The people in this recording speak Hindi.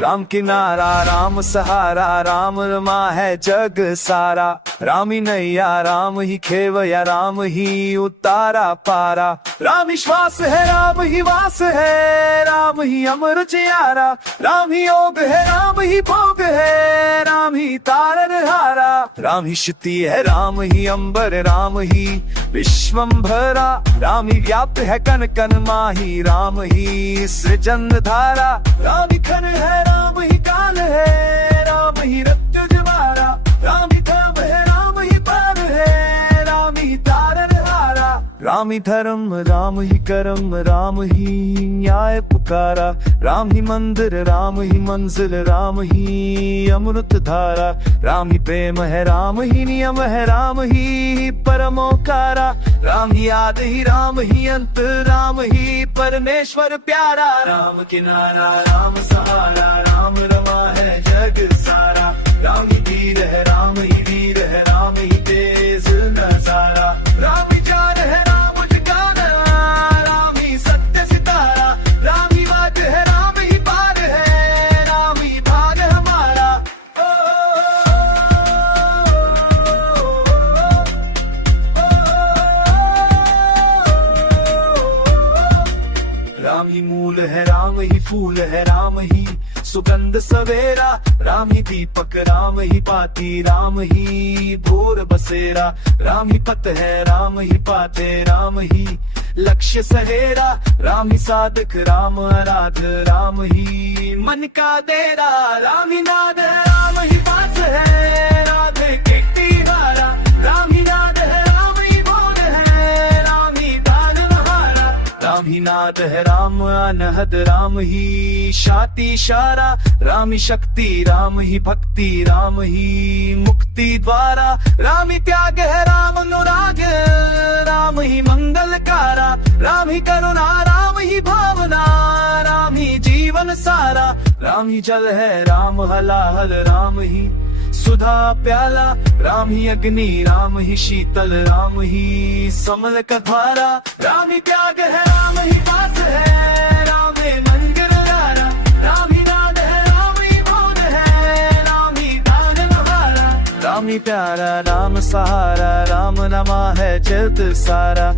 राम किनारा राम सहारा, राम रमा है जग सारा। राम ही नैया राम ही खेवया, राम ही उतारा पारा। राम ही श्वास है राम ही वास है, राम ही अमर जियारा। राम ही योग है राम ही भोग है, राम ही तारनहारा। राम ही श्रुति है राम ही अंबर, राम ही विश्वंभरा। राम ही व्याप्त है कन कन माही, राम ही सृजन धारा। राम ही खन है राम ही काल है, राम ही रत्न जवारा। राम ही धर्म है राम ही पार है, राम ही तारनहारा। राम ही धर्म राम ही कर्म, राम ही न्याय पुकारा। राम ही मंदिर राम ही मंजिल, राम ही अमृत धारा। राम ही प्रेम है राम ही नियम है, राम ही परमोकारा। राम ही आदि ही राम ही अंत, राम ही परमेश्वर प्यारा। राम किनारा राम सहारा, राम रमा है जग सारा। राम ही वीर है राम ही वीर है, राम ही तेज नजारा। राम ही जान है राम जगाना, राम ही सत्य सितारा। राम ही वाद है राम ही पार है, राम ही भाग हमारा। राम ही मूल है राम ही फूल है, राम ही सुगंध सवेरा। राम ही दीपक राम ही बाती, राम ही भोर बसेरा। राम ही पत है राम ही पाते, राम ही लक्ष्य सहेरा। राम ही साधक राम आराध, राम ही मन का डेरा। राम ही नाद है राम ही पास है, राधे कीर्ति हारा। राम ही नाद है राम ही बोध है, राम ही दानहारा। राम ही नाद है राम अनहद, राम ही शाति इशारा। राम ही शक्ति राम ही भक्ति, राम ही मुक्ति द्वारा। राम ही त्याग है राम अनुराग, राम ही मंगलकारा। राम ही करुणा राम ही भावना, राम ही जीवन सारा। राम ही जल है राम हलाहल, राम ही सुधा प्याला। राम ही अग्नि राम ही शीतल, राम ही समल कधारा। राम ही त्याग है राम ही वास है, राम ही मंदिर धारा। राम ही नाद है राम ही बोध है, राम ही तारनहारा। राम ही प्यारा राम सहारा, राम नमा है जग सारा।